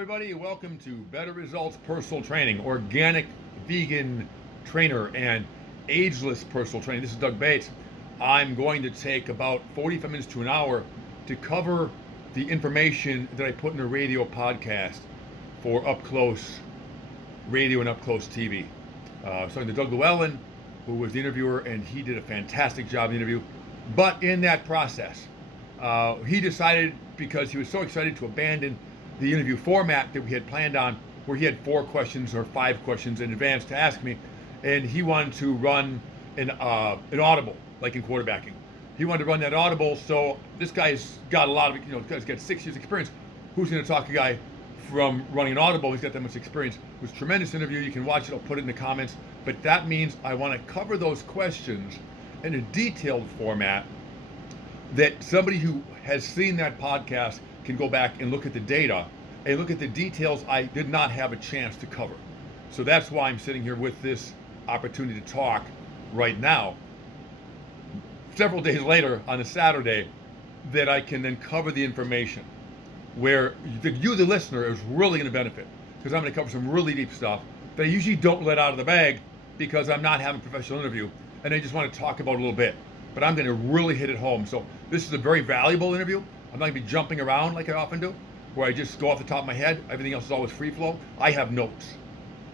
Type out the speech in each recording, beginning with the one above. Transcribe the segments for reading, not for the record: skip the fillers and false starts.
everybody. Welcome to Better Results Personal Training, organic, vegan trainer, and ageless personal training. This is Doug Bates. I'm going to take about 45 minutes to an hour to cover the information that I put in a radio podcast for up close radio and up close TV. Talking to Doug Llewellyn, who was the interviewer, and he did a fantastic job in the interview. But in that process, he decided, because he was so excited, to abandon the interview format that we had planned on, where he had 4 questions or 5 questions in advance to ask me, and he wanted to run an audible, like in quarterbacking. He wanted to run that audible, so this guy's got a lot of, he's got 6 years experience. Who's going to talk a guy from running an audible? He's got that much experience. It was a tremendous interview. You can watch it. I'll put it in the comments. But that means I want to cover those questions in a detailed format that somebody who has seen that podcast can go back and look at the data and look at the details I did not have a chance to cover. So that's why I'm sitting here with this opportunity to talk right now, several days later on a Saturday, that I can then cover the information where you, the listener, is really going to benefit, because I'm going to cover some really deep stuff that I usually don't let out of the bag because I'm not having a professional interview and I just want to talk about a little bit. But I'm going to really hit it home. So this is a very valuable interview. I'm not going to be jumping around like I often do, where I just go off the top of my head. Everything else is always free flow. I have notes,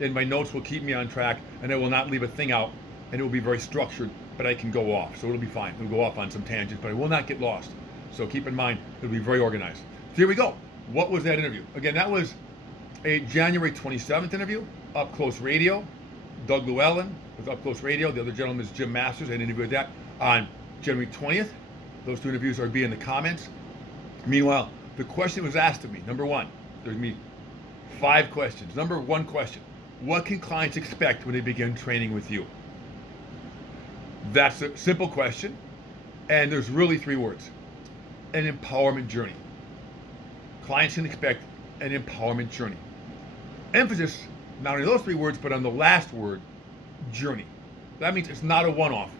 and my notes will keep me on track, and I will not leave a thing out, and it will be very structured, but I can go off. So it'll be fine. It'll go off on some tangents, but I will not get lost. So keep in mind, it'll be very organized. So here we go. What was that interview? Again, that was a January 27th interview, Up Close Radio. Doug Llewellyn with Up Close Radio. The other gentleman is Jim Masters. I interviewed that on January 20th. Those 2 interviews are be in the comments. Meanwhile, the question was asked of me. Number 1, there's me 5 questions. Number 1 question: what can clients expect when they begin training with you? That's a simple question, and there's really 3 words: an empowerment journey. Clients can expect an empowerment journey. Emphasis not only those 3 words, but on the last word, journey. That means it's not a one-off.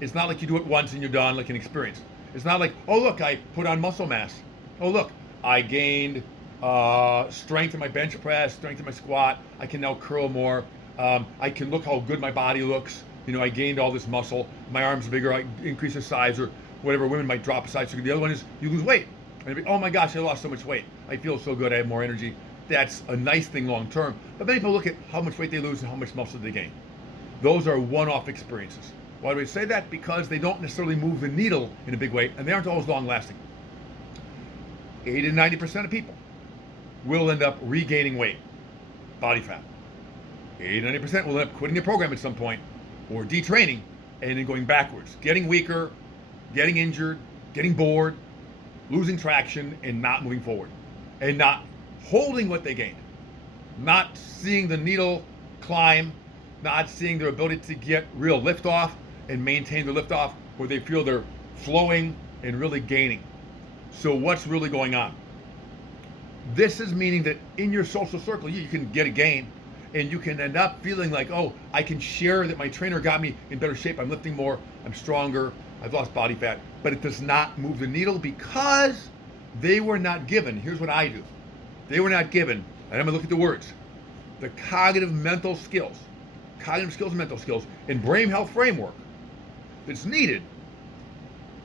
It's not like you do it once and you're done, like an experience. It's not like, oh look, I put on muscle mass. Oh look, I gained strength in my bench press, strength in my squat. I can now curl more. I can look how good my body looks. I gained all this muscle. My arms are bigger. I increase the size, or whatever. Women might drop a size. So the other one is you lose weight. And oh my gosh, I lost so much weight. I feel so good. I have more energy. That's a nice thing long term. But many people look at how much weight they lose and how much muscle they gain. Those are one-off experiences. Why do I say that? Because they don't necessarily move the needle in a big way, and they aren't always long-lasting. 80 to 90% of people will end up regaining weight, body fat. 80 to 90% will end up quitting the program at some point, or detraining, and then going backwards, getting weaker, getting injured, getting bored, losing traction, and not moving forward, and not holding what they gained, not seeing the needle climb, not seeing their ability to get real liftoff and maintain the liftoff where they feel they're flowing and really gaining. So what's really going on? This is meaning that in your social circle, you can get a gain, and you can end up feeling like, oh, I can share that my trainer got me in better shape. I'm lifting more, I'm stronger, I've lost body fat, but it does not move the needle because they were not given. Here's what I do. They were not given, and I'm gonna look at the words, the cognitive and mental skills and brain health framework that's needed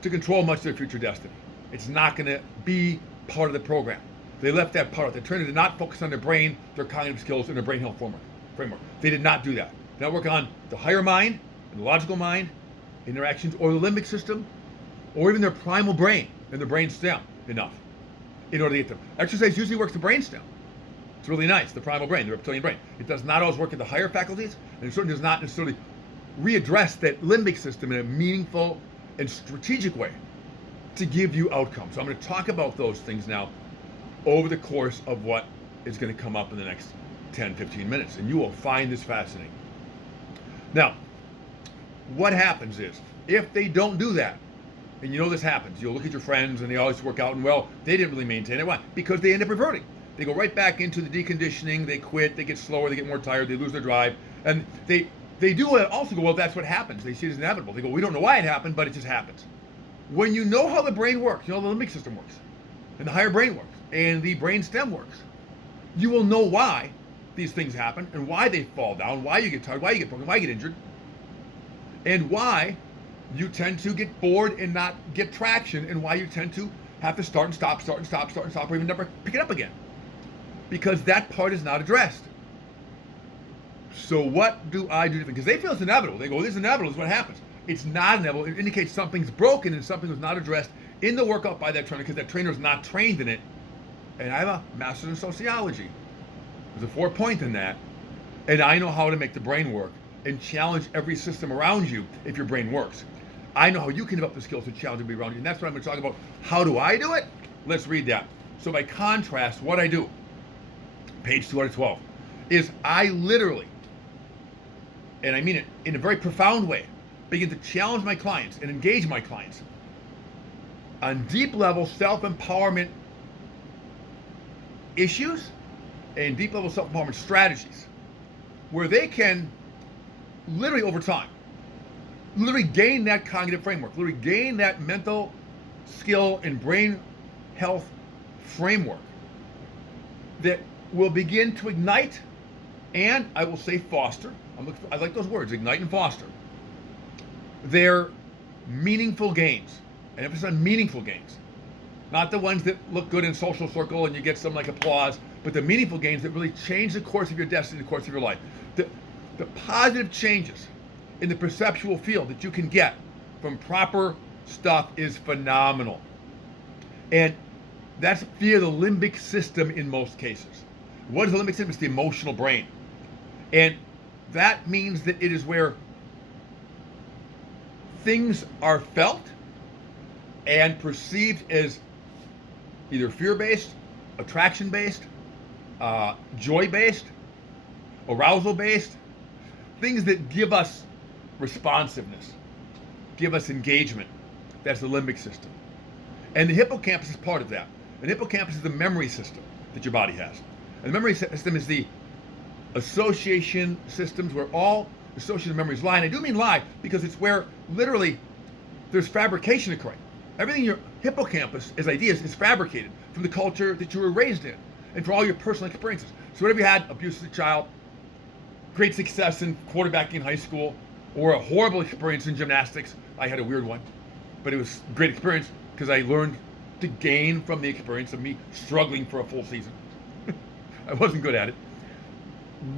to control much of their future destiny. It's not going to be part of the program. They left that part. The trainer did not focus on their brain, their cognitive skills, and their brain health framework. They did not do that. They don't work on the higher mind and the logical mind, interactions, or the limbic system, or even their primal brain and the brain stem enough in order to get them. Exercise usually works the brain stem. It's really nice, the primal brain, the reptilian brain. It does not always work at the higher faculties, and it certainly does not necessarily readdress that limbic system in a meaningful and strategic way to give you outcomes. So I'm going to talk about those things now over the course of what is going to come up in the next 10, 15 minutes, and you will find this fascinating. Now, what happens is, if they don't do that, and this happens, you'll look at your friends and they always work out, and well, they didn't really maintain it. Why? Because they end up reverting. They go right back into the deconditioning, they quit, they get slower, they get more tired, they lose their drive, and they do also go, well, that's what happens. They see it as inevitable. They go, we don't know why it happened, but it just happens. When you know how the brain works, the limbic system works, and the higher brain works, and the brain stem works, you will know why these things happen and why they fall down, why you get tired, why you get broken, why you get injured, and why you tend to get bored and not get traction, and why you tend to have to start and stop, or even never pick it up again. Because that part is not addressed. So what do I do different? Because they feel it's inevitable. They go, this is inevitable, is what happens. It's not inevitable. It indicates something's broken and something was not addressed in the workout by that trainer because that trainer is not trained in it. And I have a master's in sociology. There's a 4-point in that. And I know how to make the brain work and challenge every system around you if your brain works. I know how you can develop the skills to challenge everybody around you. And that's what I'm going to talk about. How do I do it? Let's read that. So by contrast, what I do, page 212, is I literally, and I mean it in a very profound way, begin to challenge my clients and engage my clients on deep level self-empowerment issues and deep level self-empowerment strategies where they can literally over time literally gain that cognitive framework, literally gain that mental skill and brain health framework that will begin to ignite and I will say foster, I like those words, ignite and foster, their meaningful gains. And emphasis on meaningful gains. Not the ones that look good in social circle and you get some like applause, but the meaningful gains that really change the course of your destiny, the course of your life. The positive changes in the perceptual field that you can get from proper stuff is phenomenal. And that's via the limbic system in most cases. What is the limbic system? It's the emotional brain. And that means that it is where things are felt and perceived as either fear-based, attraction-based, joy-based, arousal-based, things that give us responsiveness, give us engagement. That's the limbic system. And the hippocampus is part of that. And the hippocampus is the memory system that your body has. And the memory system is the association systems where all associated memories lie. And I do mean lie because it's where literally there's fabrication occurring. Everything in your hippocampus as ideas is fabricated from the culture that you were raised in and from all your personal experiences. So whatever you had, abuse as a child, great success in quarterbacking in high school, or a horrible experience in gymnastics. I had a weird one, but it was a great experience because I learned to gain from the experience of me struggling for a full season. I wasn't good at it.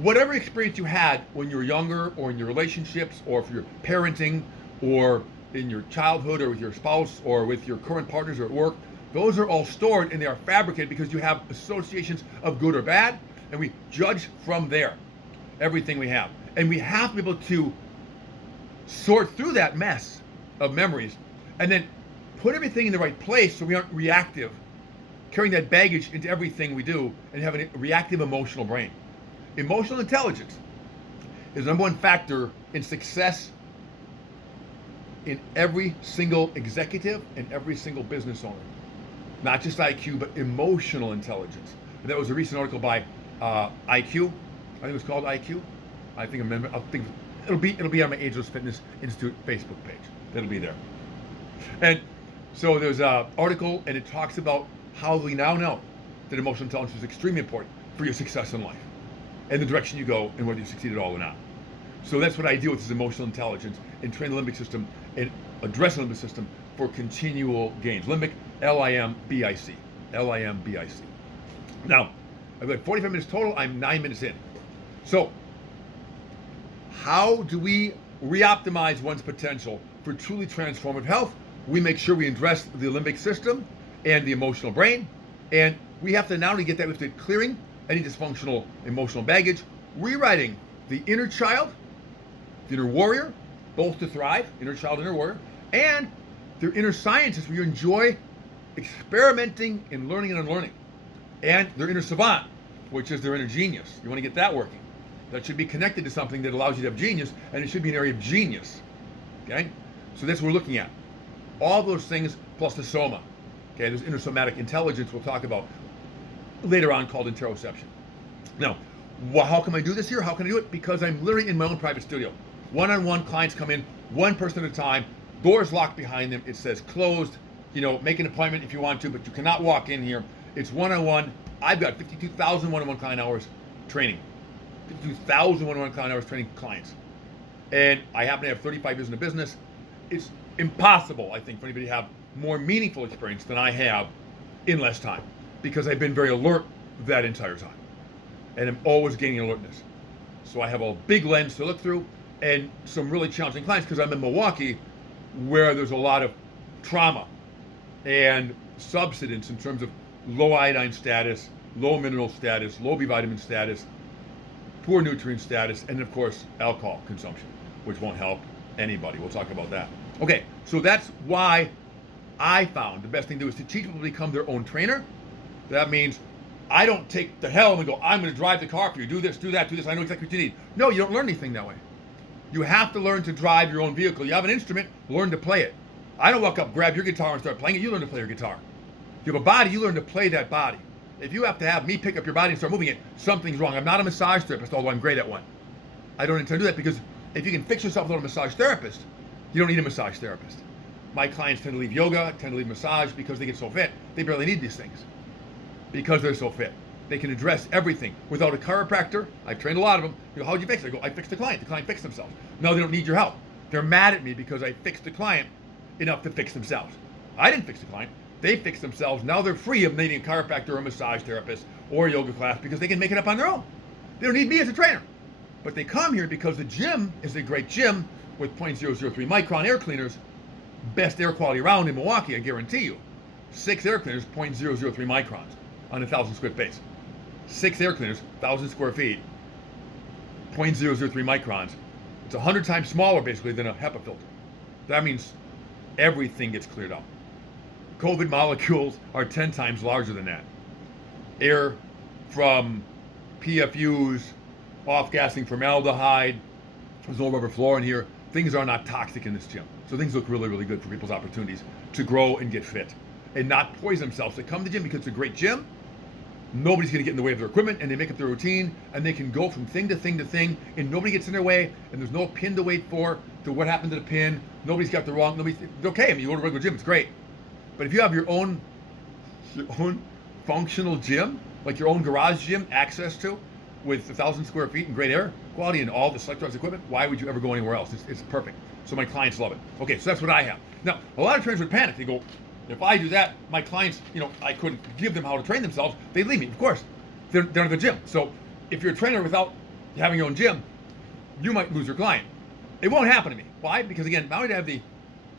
Whatever experience you had when you were younger or in your relationships or for your parenting or in your childhood or with your spouse or with your current partners or at work, those are all stored and they are fabricated because you have associations of good or bad, and we judge from there everything we have. And we have to be able to sort through that mess of memories and then put everything in the right place so we aren't reactive, carrying that baggage into everything we do and having a reactive emotional brain. Emotional intelligence is the number one factor in success in every single executive and every single business owner. Not just IQ, but emotional intelligence. And that was a recent article by IQ. I think it was called IQ. I think it'll be on my Ageless Fitness Institute Facebook page. It'll be there. And so there's an article, and it talks about how we now know that emotional intelligence is extremely important for your success in life and the direction you go and whether you succeed at all or not. So that's what I deal with is emotional intelligence and train the limbic system and address the limbic system for continual gains. Limbic, L-I-M-B-I-C. L-I-M-B-I-C. Now, I've got 45 minutes total. I'm 9 minutes in. So, how do we re-optimize one's potential for truly transformative health? We make sure we address the limbic system and the emotional brain. And we have to not only get that, we have to get clearing any dysfunctional emotional baggage, rewriting the inner child, the inner warrior, both to thrive, inner child, inner warrior, and their inner scientist where you enjoy experimenting and learning and unlearning, and their inner savant, which is their inner genius. You want to get that working. That should be connected to something that allows you to have genius, and it should be an area of genius. Okay? So that's what we're looking at. All those things plus the soma. Okay, there's inner somatic intelligence we'll talk about later on called interoception. Now, how can I do this here? How can I do it? Because I'm literally in my own private studio. One-on-one clients come in, one person at a time, doors locked behind them, it says closed, make an appointment if you want to, but you cannot walk in here. It's one-on-one. I've got 52,000 one-on-one client hours training. 52,000 one-on-one client hours training clients. And I happen to have 35 years in the business. It's impossible, I think, for anybody to have more meaningful experience than I have in less time, because I've been very alert that entire time. And I'm always gaining alertness. So I have a big lens to look through and some really challenging clients, because I'm in Milwaukee, where there's a lot of trauma and subsidence in terms of low iodine status, low mineral status, low B vitamin status, poor nutrient status, and of course, alcohol consumption, which won't help anybody. We'll talk about that. Okay, so that's why I found the best thing to do is to teach people to become their own trainer. That means I don't take the helm and go, I'm going to drive the car for you, do this, do that, do this, I know exactly what you need. No, you don't learn anything that way. You have to learn to drive your own vehicle. You have an instrument, learn to play it. I don't walk up, grab your guitar and start playing it. You learn to play your guitar. If you have a body, you learn to play that body. If you have to have me pick up your body and start moving it, something's wrong. I'm not a massage therapist, although I'm great at one. I don't intend to do that, because if you can fix yourself without a massage therapist, you don't need a massage therapist. My clients tend to leave yoga, tend to leave massage, because they get so fit, they barely need these things, because they're so fit. They can address everything. Without a chiropractor, I've trained a lot of them. You go, how'd you fix it? I go, I fixed the client. The client fixed themselves. No, they don't need your help. They're mad at me because I fixed the client enough to fix themselves. I didn't fix the client. They fixed themselves. Now they're free of needing a chiropractor or a massage therapist or a yoga class, because they can make it up on their own. They don't need me as a trainer. But they come here because the gym is a great gym with 0.003 micron air cleaners, best air quality around in Milwaukee, I guarantee you. 6 air cleaners, 0.003 microns on a 1,000 square feet. 6 air cleaners, 1,000 square feet, 0.003 microns. It's 100 times smaller, basically, than a HEPA filter. That means everything gets cleared out. COVID molecules are 10 times larger than that. Air from PFUs, off-gassing formaldehyde, there's no rubber floor in here. Things are not toxic in this gym. So things look really, really good for people's opportunities to grow and get fit and not poison themselves. They come to the gym because it's a great gym. Nobody's going to get in the way of their equipment, and they make up their routine, and they can go from thing to thing to thing, and nobody gets in their way, and there's no pin to wait for, to what happened to the pin. Nobody's got the wrong, it's okay. I mean, you go to a regular gym, it's great. But if you have your own functional gym, like your own garage gym, access to, with 1,000 square feet and great air quality and all the selectorized equipment, why would you ever go anywhere else? It's perfect. So my clients love it. Okay, so that's what I have. Now, a lot of trainers would panic. They go, if I do that, my clients, I couldn't give them how to train themselves. They leave me, of course. They're in the gym. So if you're a trainer without having your own gym, you might lose your client. It won't happen to me. Why? Because again, not only do I have the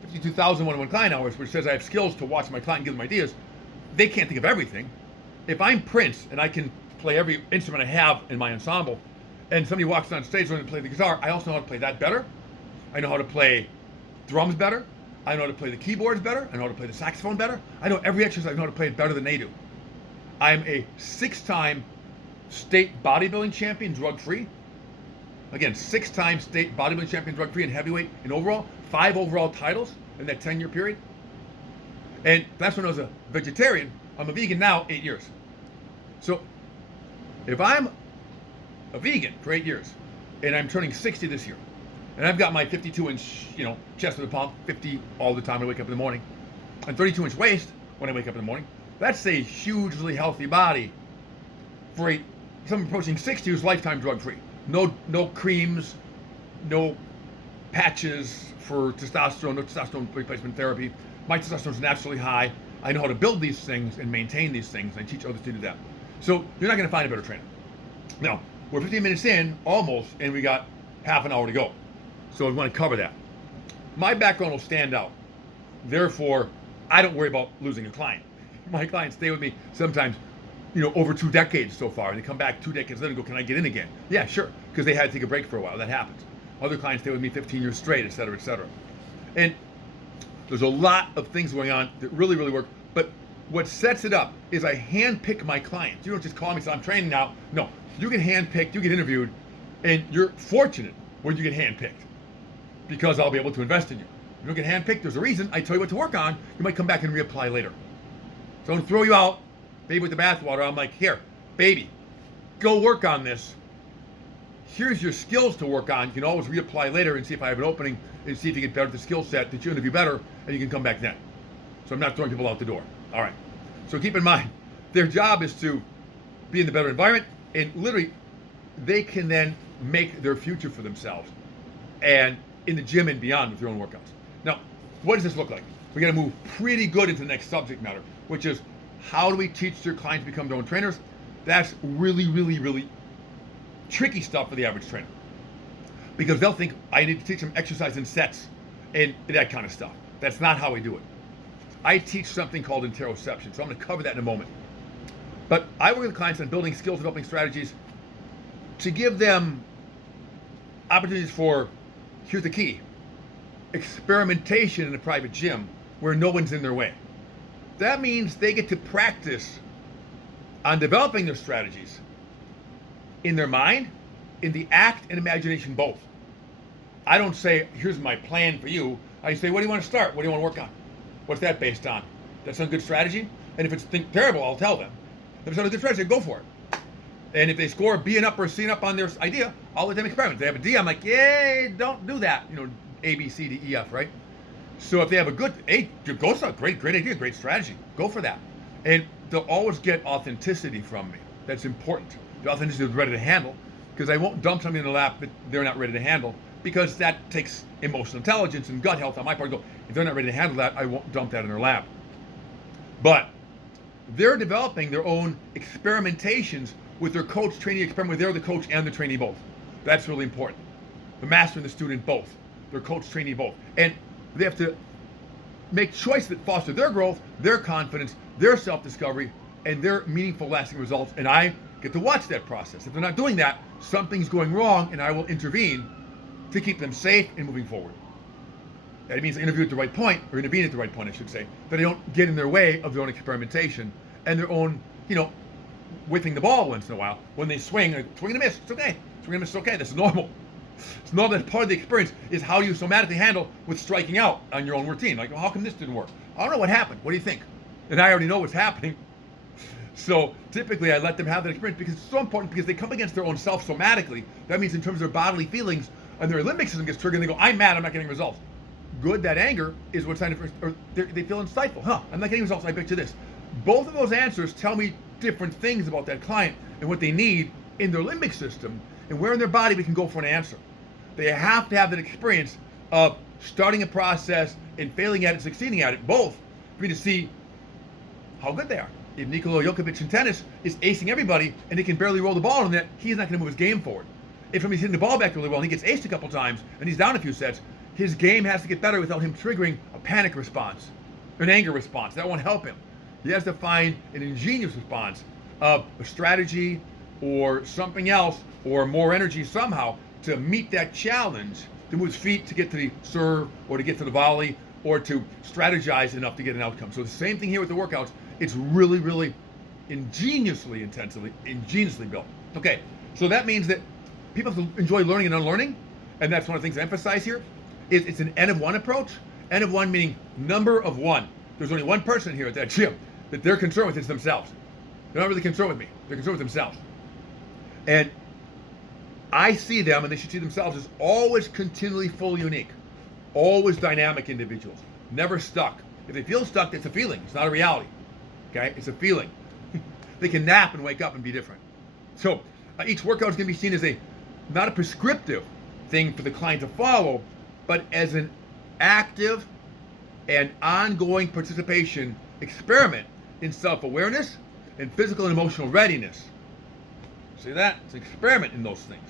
52,000 one-on-one client hours, which says I have skills to watch my client and give them ideas, they can't think of everything. If I'm Prince and I can play every instrument I have in my ensemble, and somebody walks on stage and play the guitar, I also know how to play that better. I know how to play drums better. I know how to play the keyboards better. I know how to play the saxophone better. I know every exercise. I know how to play it better than they do. I'm a 6-time state bodybuilding champion, drug-free. Again, 6-time state bodybuilding champion, drug-free, and heavyweight in overall. 5 overall titles in that 10-year period. And that's when I was a vegetarian. I'm a vegan now, 8 years. So if I'm a vegan for 8 years, and I'm turning 60 this year, and I've got my 52-inch, chest with a pump, 50 all the time when I wake up in the morning, and 32-inch waist when I wake up in the morning. That's a hugely healthy body for someone approaching 60 who's lifetime drug-free. No creams, no patches for testosterone, no testosterone replacement therapy. My testosterone is naturally high. I know how to build these things and maintain these things, and I teach others to do that. So you're not going to find a better trainer. Now, we're 15 minutes in, almost, and we got half an hour to go. So we want to cover that. My background will stand out. Therefore, I don't worry about losing a client. My clients stay with me sometimes, over 2 decades so far, and they come back 2 decades later and go, can I get in again? Yeah, sure, because they had to take a break for a while. That happens. Other clients stay with me 15 years straight, et cetera, et cetera. And there's a lot of things going on that really, really work. But what sets it up is I handpick my clients. You don't just call me and say, I'm training now. No, you get handpicked, you get interviewed, and you're fortunate when you get handpicked, because I'll be able to invest in you. You don't get handpicked, there's a reason. I tell you what to work on. You might come back and reapply later. So I don't throw you out, baby with the bathwater. I'm like, here, baby, go work on this. Here's your skills to work on. You can always reapply later and see if I have an opening and see if you get better at the skill set that you interview better, and you can come back then. So I'm not throwing people out the door. All right. So keep in mind, their job is to be in the better environment, and literally they can then make their future for themselves and in the gym and beyond with their own workouts. Now, what does this look like? We got to move pretty good into the next subject matter, which is how do we teach their clients to become their own trainers? That's really, really, really tricky stuff for the average trainer, because they'll think I need to teach them exercise in sets and that kind of stuff. That's not how we do it. I teach something called interoception, so I'm going to cover that in a moment. But I work with clients on building skills, developing strategies to give them opportunities for, here's the key, experimentation in a private gym where no one's in their way. That means they get to practice on developing their strategies in their mind, in the act and imagination both. I don't say, here's my plan for you. I say, what do you want to start? What do you want to work on? What's that based on? That's a good strategy? And if it's terrible, I'll tell them. If it's not a good strategy, go for it. And if they score B and up or C and up on their idea, I'll let them experiment. If they have a D, I'm like, yay, don't do that. You know, A, B, C, D, E, F, right? So if they have a good A, go for it. Great idea, great strategy. Go for that. And they'll always get authenticity from me. That's important. The authenticity is ready to handle, because I won't dump something in the lap that they're not ready to handle, because that takes emotional intelligence and gut health on my part. Go, if they're not ready to handle that, I won't dump that in their lap. But they're developing their own experimentations with their coach, trainee experiment, where they're the coach and the trainee both. That's really important. The master and the student both. Their coach, trainee both. And they have to make choices that foster their growth, their confidence, their self-discovery, and their meaningful, lasting results. And I get to watch that process. If they're not doing that, something's going wrong, and I will intervene to keep them safe and moving forward. That means I interview at the right point, or intervene at the right point, I should say, that I don't get in their way of their own experimentation and their own, whipping the ball once in a while. When they swing, like, swing and a miss, it's okay. Swing and a miss, it's okay. That's normal. It's normal. That part of the experience is how you somatically handle with striking out on your own routine. Like, well, how come this didn't work? I don't know what happened. What do you think? And I already know what's happening. So typically I let them have that experience, because it's so important, because they come against their own self somatically. That means in terms of their bodily feelings, and their limbic system gets triggered, and they go, I'm mad, I'm not getting results. Good, that anger is what's signing for, or they feel insightful. I'm not getting results, I bet you this. Both of those answers tell me different things about that client and what they need in their limbic system, and where in their body we can go for an answer. They have to have that experience of starting a process and failing at it, succeeding at it, both, for me to see how good they are. If Nikola Jokic in tennis is acing everybody and he can barely roll the ball in that, he's not going to move his game forward. If somebody's hitting the ball back really well and he gets aced a couple times and he's down a few sets, his game has to get better without him triggering a panic response, an anger response. That won't help him. He has to find an ingenious response of a strategy or something else, or more energy somehow, to meet that challenge, to move his feet to get to the serve or to get to the volley, or to strategize enough to get an outcome. So the same thing here with the workouts. It's really, really ingeniously built. Okay, so that means that people have to enjoy learning and unlearning, and that's one of the things I emphasize here. It's an N-of-1 approach. N-of-1 meaning number of one. There's only one person here at that gym that they're concerned with, is themselves. They're not really concerned with me. They're concerned with themselves. And I see them, and they should see themselves, as always continually full unique, always dynamic individuals, never stuck. If they feel stuck, it's a feeling. It's not a reality. Okay? It's a feeling. They can nap and wake up and be different. So each workout is going to be seen as not a prescriptive thing for the client to follow, but as an active and ongoing participation experiment in self-awareness and physical and emotional readiness. See that? It's an experiment in those things.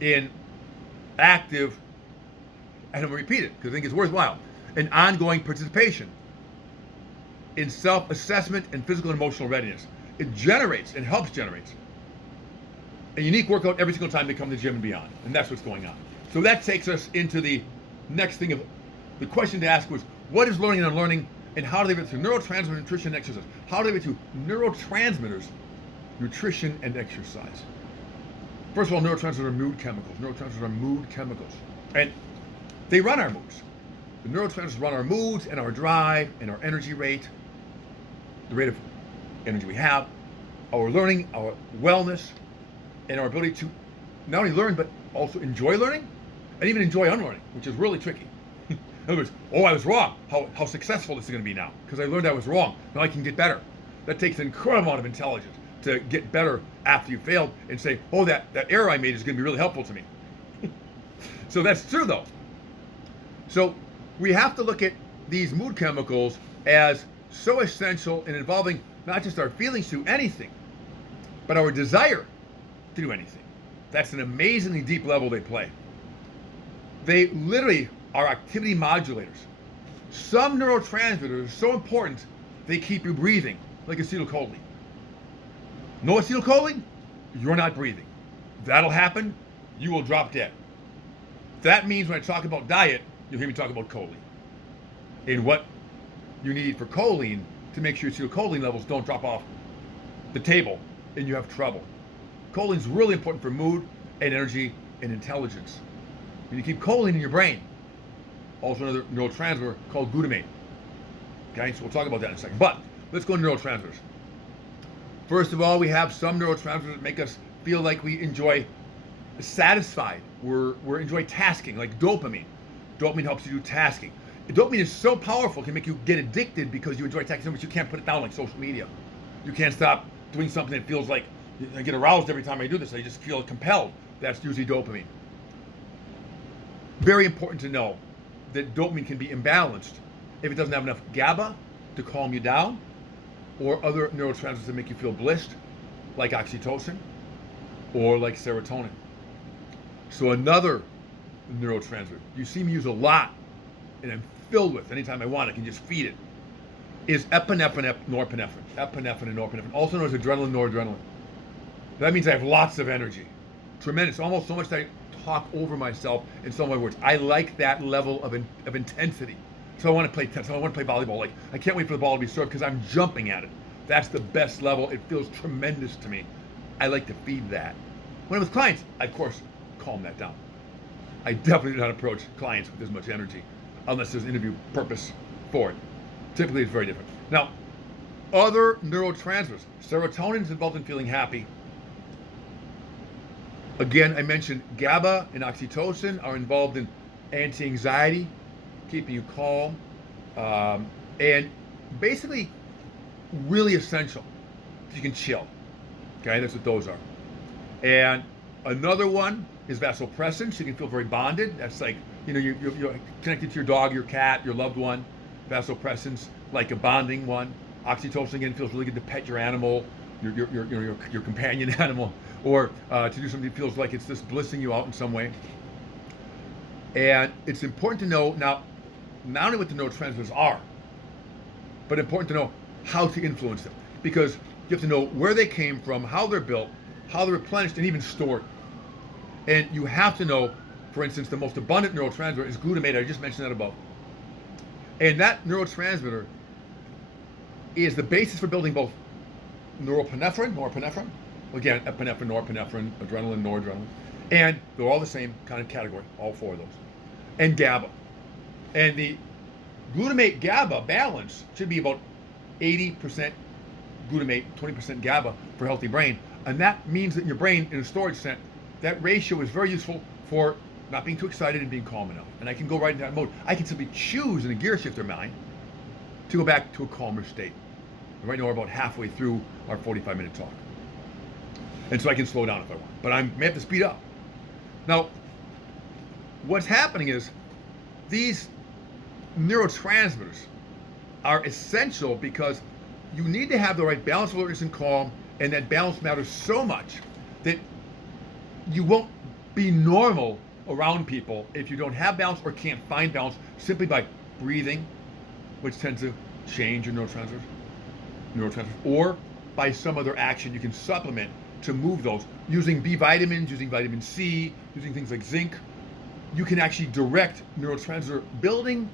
In active, and I'm going to repeat it because I think it's worthwhile, an ongoing participation in self-assessment and physical and emotional readiness. It generates and helps generate a unique workout every single time they come to the gym and beyond. And that's what's going on. So that takes us into the next thing. Of the question to ask was, what is learning and unlearning, and how do they relate to neurotransmitter, nutrition, and exercise? How do they relate to neurotransmitters, nutrition, and exercise? First of all, neurotransmitters are mood chemicals. Neurotransmitters are mood chemicals. And they run our moods. The neurotransmitters run our moods and our drive and our energy rate, the rate of energy we have, our learning, our wellness, and our ability to not only learn, but also enjoy learning, and even enjoy unlearning, which is really tricky. In other words, I was wrong. How successful this is going to be now, because I learned I was wrong. Now I can get better. That takes an incredible amount of intelligence to get better after you failed and say, oh, that error I made is going to be really helpful to me. So that's true, though. So we have to look at these mood chemicals as so essential in involving not just our feelings to anything, but our desire to do anything. That's an amazingly deep level they play. They literally are activity modulators. Some neurotransmitters are so important, they keep you breathing, like acetylcholine. No acetylcholine, you're not breathing. That'll happen, you will drop dead. That means when I talk about diet, you'll hear me talk about choline. And what you need for choline to make sure your acetylcholine levels don't drop off the table and you have trouble. Choline is really important for mood and energy and intelligence. And you keep choline in your brain. Also another neurotransmitter called glutamate. Okay, so we'll talk about that in a second. But let's go into neurotransmitters. First of all, we have some neurotransmitters that make us feel like we enjoy satisfied. We enjoy tasking, like dopamine. Dopamine helps you do tasking. Dopamine is so powerful, it can make you get addicted because you enjoy tasking so much you can't put it down, like social media. You can't stop doing something that feels like I get aroused every time I do this. I just feel compelled. That's usually dopamine. Very important to know that dopamine can be imbalanced if it doesn't have enough GABA to calm you down, or other neurotransmitters that make you feel blissed, like oxytocin or like serotonin. So another neurotransmitter you see me use a lot, and I'm filled with anytime I want, I can just feed it, is epinephrine, norepinephrine. Epinephrine and norepinephrine, also known as adrenaline, noradrenaline. That means I have lots of energy. Tremendous, almost so much that I talk over myself in some of my words. I like that level of intensity. So I want to play tennis. So I want to play volleyball. Like, I can't wait for the ball to be served because I'm jumping at it. That's the best level. It feels tremendous to me. I like to feed that. When I'm with clients, I, of course, calm that down. I definitely do not approach clients with this much energy unless there's an interview purpose for it. Typically, it's very different. Now, other neurotransmitters. Serotonin is involved in feeling happy. Again, I mentioned GABA and oxytocin are involved in anti-anxiety, keeping you calm, and basically really essential so you can chill. Okay, that's what those are. And another one is vasopressin, so you can feel very bonded. That's like, you're connected to your dog, your cat, your loved one. Vasopressin's like a bonding one. Oxytocin, again, feels really good to pet your animal, your companion animal, or to do something that feels like it's just blissing you out in some way. And it's important to know now, not only what the neurotransmitters are, but important to know how to influence them. Because you have to know where they came from, how they're built, how they're replenished, and even stored. And you have to know, for instance, the most abundant neurotransmitter is glutamate. I just mentioned that above. And that neurotransmitter is the basis for building both norepinephrine, again, epinephrine, norepinephrine, adrenaline, noradrenaline, and they're all the same kind of category, all four of those, and GABA. And the glutamate GABA balance should be about 80% glutamate, 20% GABA for a healthy brain. And that means that in your brain, in a storage set, that ratio is very useful for not being too excited and being calm enough. And I can go right into that mode. I can simply choose in a gear shifter mind to go back to a calmer state. And right now we're about halfway through our 45-minute talk. And so I can slow down if I want. But I may have to speed up. Now, what's happening is these neurotransmitters are essential because you need to have the right balance of alertness and calm, and that balance matters so much that you won't be normal around people if you don't have balance or can't find balance simply by breathing, which tends to change your neurotransmitters, or by some other action you can supplement to move those, using B vitamins, using vitamin C, using things like zinc. You can actually direct neurotransmitter building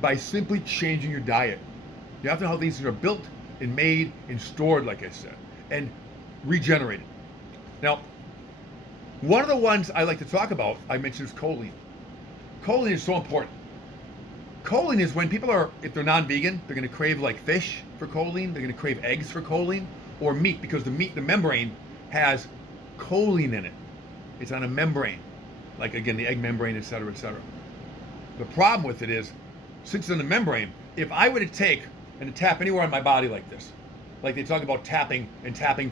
by simply changing your diet. You have to know how things are built and made and stored, like I said, and regenerated. Now, one of the ones I like to talk about, I mentioned, is choline. Choline is so important. Choline is when people are, if they're non-vegan, they're going to crave like fish for choline, they're going to crave eggs for choline, or meat, because the membrane has choline in it. It's on a membrane, like again, the egg membrane, et cetera, et cetera. The problem with it is, since it's in the membrane, if I were to take and to tap anywhere on my body like this, like they talk about tapping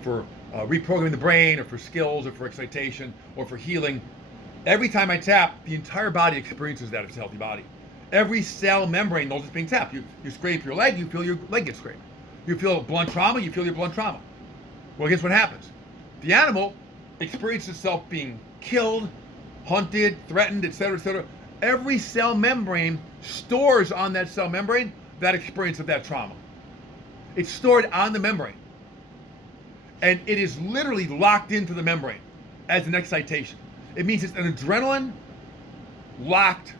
for reprogramming the brain, or for skills, or for excitation, or for healing. Every time I tap, the entire body experiences that if it's a healthy body. Every cell membrane knows it's being tapped. You scrape your leg, you feel your leg get scraped. You feel blunt trauma, you feel your blunt trauma. Well, guess what happens? The animal experiences itself being killed, hunted, threatened, etc., etc. Every cell membrane stores on that cell membrane that experience of that trauma. It's stored on the membrane. And it is literally locked into the membrane as an excitation. It means it's an adrenaline locked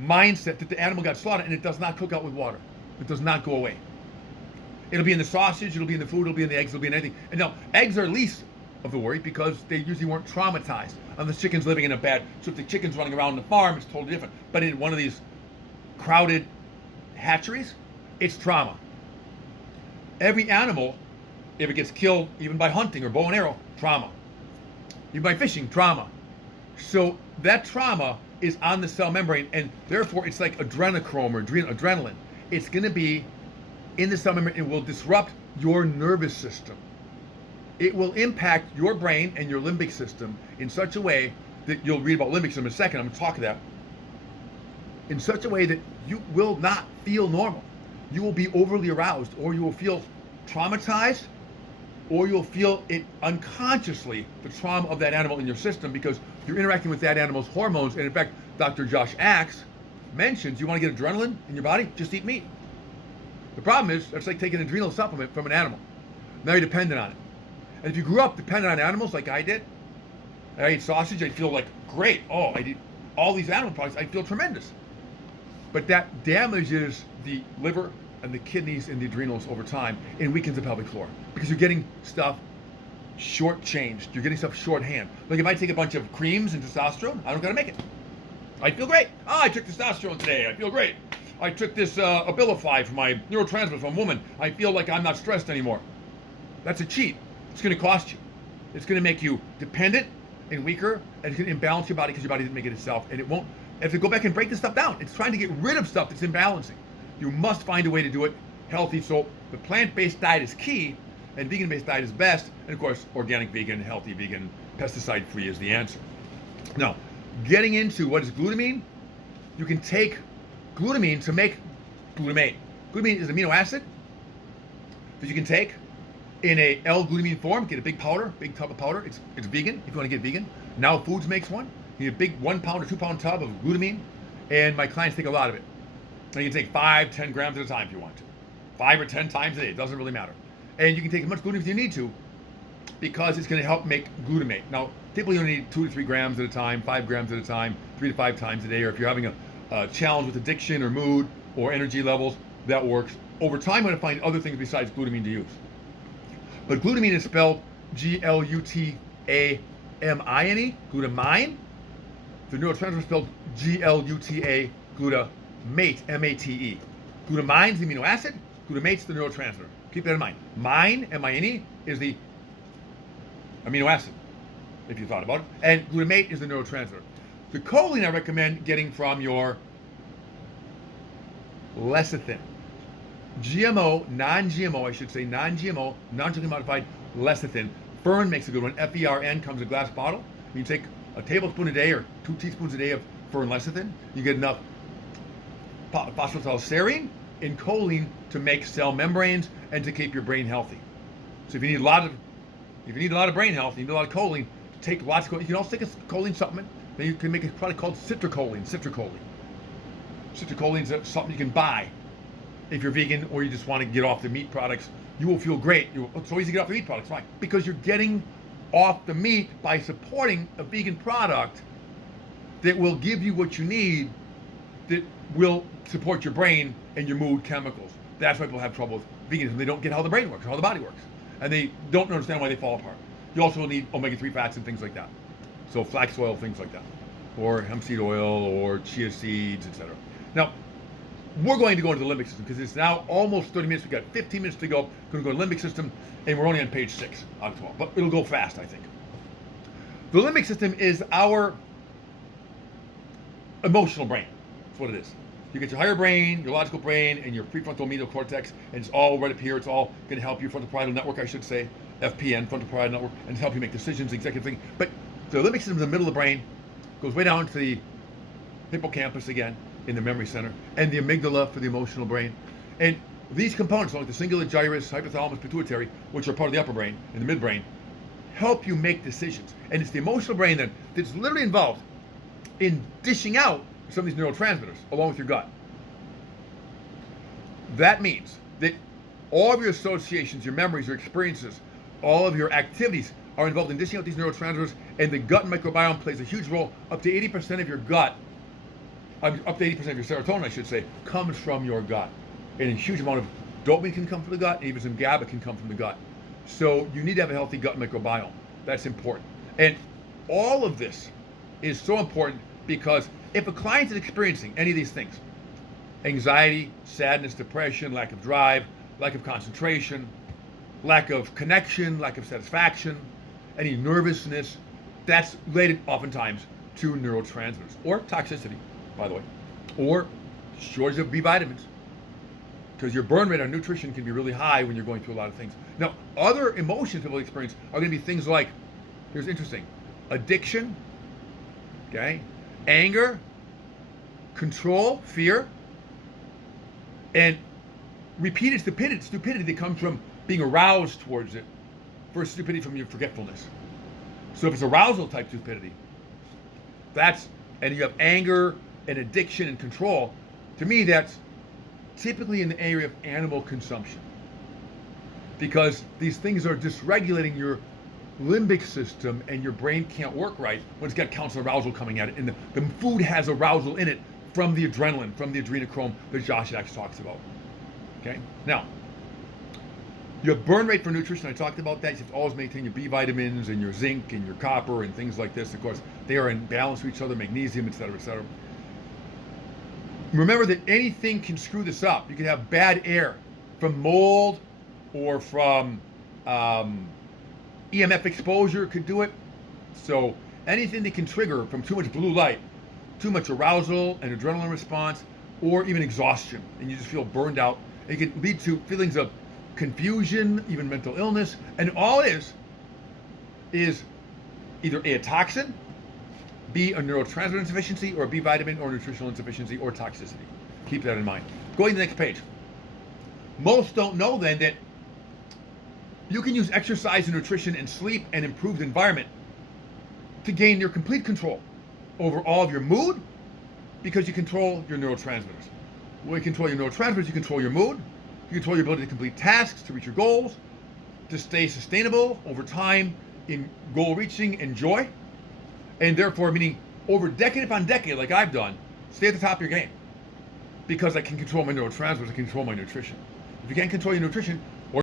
mindset that the animal got slaughtered, and it does not cook out with water. It does not go away. It'll be in the sausage, it'll be in the food, it'll be in the eggs, it'll be in anything. And now, eggs are least of the worry because they usually weren't traumatized. Unless the chicken's living in a bad, so if the chicken's running around the farm, it's totally different. But in one of these crowded hatcheries, it's trauma. Every animal, if it gets killed, even by hunting or bow and arrow, trauma. Even by fishing, trauma. So that trauma is on the cell membrane, and therefore it's like adrenochrome or adrenaline. It's going to be in the cell membrane. It will disrupt your nervous system. It will impact your brain and your limbic system in such a way that you'll read about limbic system in a second. I'm going to talk to that. In such a way that you will not feel normal. You will be overly aroused, or you will feel traumatized, or you'll feel it unconsciously, the trauma of that animal in your system, because you're interacting with that animal's hormones. And in fact, Dr. Josh Axe mentions you want to get adrenaline in your body, just eat meat. The problem is, it's like taking an adrenal supplement from an animal. Now you're dependent on it. And if you grew up dependent on animals like I did, I ate sausage, I'd feel like, great. Oh, I eat all these animal products, I'd feel tremendous. But that damages the liver and the kidneys and the adrenals over time, and weakens the pelvic floor, because you're getting stuff shortchanged. You're getting stuff shorthand. Like if I take a bunch of creams and testosterone, I don't gotta make it. I feel great. Oh, I took testosterone today. I feel great. I took this Abilify for my neurotransmitters from a woman. I feel like I'm not stressed anymore. That's a cheat. It's going to cost you. It's going to make you dependent and weaker, and it's going to imbalance your body because your body didn't make it itself, and it won't. If you go back and break this stuff down, it's trying to get rid of stuff that's imbalancing. You must find a way to do it healthy. So the plant-based diet is key, and vegan-based diet is best. And of course, organic vegan, healthy vegan, pesticide-free is the answer. Now, getting into what is glutamine, you can take glutamine to make glutamate. Glutamine is an amino acid that you can take in a L-glutamine form. Get a big powder, big tub of powder. It's vegan if you want to get vegan. Now Foods makes one. You need a big 1 pound or 2 pound tub of glutamine, and my clients take a lot of it. And you can take 5-10 grams at a time if you want to. 5 or 10 times a day, it doesn't really matter. And you can take as much glutamine as you need to, because it's going to help make glutamate. Now, typically you only need 2 to 3 grams at a time, 5 grams at a time, 3 to 5 times a day, or if you're having a challenge with addiction or mood or energy levels, that works. Over time, I'm going to find other things besides glutamine to use. But glutamine is spelled G-L-U-T-A-M-I-N-E, glutamine. The neurotransmitter is spelled G-L-U-T-A, glutamate, M-A-T-E. Glutamine is the amino acid, glutamate's the neurotransmitter. Keep that in mind. Mine, M-I-N-E, is the amino acid, if you thought about it. And glutamate is the neurotransmitter. The choline I recommend getting from your lecithin. GMO, non-GMO, I should say, non-GMO, non-genetically modified lecithin. Fern makes a good one. F-E-R-N, comes in a glass bottle. You take a tablespoon a day or 2 teaspoons a day of Fern lecithin. You get enough phosphatidylserine and choline to make cell membranes and to keep your brain healthy. So if you need a lot of brain health, you need a lot of choline, take lots of choline. You can also take a choline supplement. Then you can make a product called citrulline. Citrulline is something you can buy if you're vegan or you just want to get off the meat products. You will feel great. It's so easy to get off the meat products. Why? Because you're getting off the meat by supporting a vegan product that will give you what you need, that will support your brain and your mood chemicals. That's why people have trouble with veganism. They don't get how the brain works, how the body works. And they don't understand why they fall apart. You also need omega-3 fats and things like that. So flax oil, things like that. Or hemp seed oil, or chia seeds, etc. Now, we're going to go into the limbic system because it's now almost 30 minutes. We've got 15 minutes to go. We're going to go to the limbic system, and we're only on page 6 out of 12. But it'll go fast, I think. The limbic system is our emotional brain. That's what it is. You get your higher brain, your logical brain, and your prefrontal medial cortex, and it's all right up here. It's all going to help you, frontal parietal network, I should say, FPN, frontal parietal network, and help you make decisions, executive thinking. But the limbic system is in the middle of the brain, goes way down to the hippocampus again, in the memory center, and the amygdala for the emotional brain. And these components, like the cingulate gyrus, hypothalamus, pituitary, which are part of the upper brain and the midbrain, help you make decisions. And it's the emotional brain that's literally involved in dishing out some of these neurotransmitters along with your gut. That means that all of your associations, your memories, your experiences, all of your activities are involved in dishing out these neurotransmitters, and the gut microbiome plays a huge role. Up to 80% of your gut, up to 80% of your serotonin, I should say, comes from your gut. And a huge amount of dopamine can come from the gut, and even some GABA can come from the gut. So you need to have a healthy gut microbiome. That's important. And all of this is so important because if a client is experiencing any of these things, anxiety, sadness, depression, lack of drive, lack of concentration, lack of connection, lack of satisfaction, any nervousness, that's related oftentimes to neurotransmitters or toxicity, by the way, or shortage of B vitamins. Because your burn rate on nutrition can be really high when you're going through a lot of things. Now, other emotions people experience are going to be things like, here's interesting, addiction, okay, anger, control, fear, and repeated stupidity that comes from being aroused towards it versus stupidity from your forgetfulness. So if it's arousal type stupidity, and you have anger and addiction and control, to me that's typically in the area of animal consumption, because these things are dysregulating your limbic system and your brain can't work right when it's got counts of arousal coming at it, and the food has arousal in it from the adrenaline, from the adrenochrome that Josh Axe talks about. Okay, now your burn rate for nutrition, I talked about that. You have to always maintain your B vitamins and your zinc and your copper and things like this. Of course, they are in balance with each other, magnesium, etc., etc. Remember that anything can screw this up. You can have bad air from mold or from EMF exposure could do it. So anything that can trigger from too much blue light, too much arousal and adrenaline response, or even exhaustion, and you just feel burned out. It can lead to feelings of confusion, even mental illness, and all it is either a toxin, B, a neurotransmitter insufficiency, or a B vitamin or nutritional insufficiency or toxicity. Keep that in mind. Going to the next page. Most don't know then that you can use exercise and nutrition and sleep and improved environment to gain your complete control over all of your mood, because you control your neurotransmitters. When you control your neurotransmitters, you control your mood, you control your ability to complete tasks, to reach your goals, to stay sustainable over time in goal reaching and joy, and therefore, meaning over decade upon decade, like I've done, stay at the top of your game, because I can control my neurotransmitters, I can control my nutrition. If you can't control your nutrition,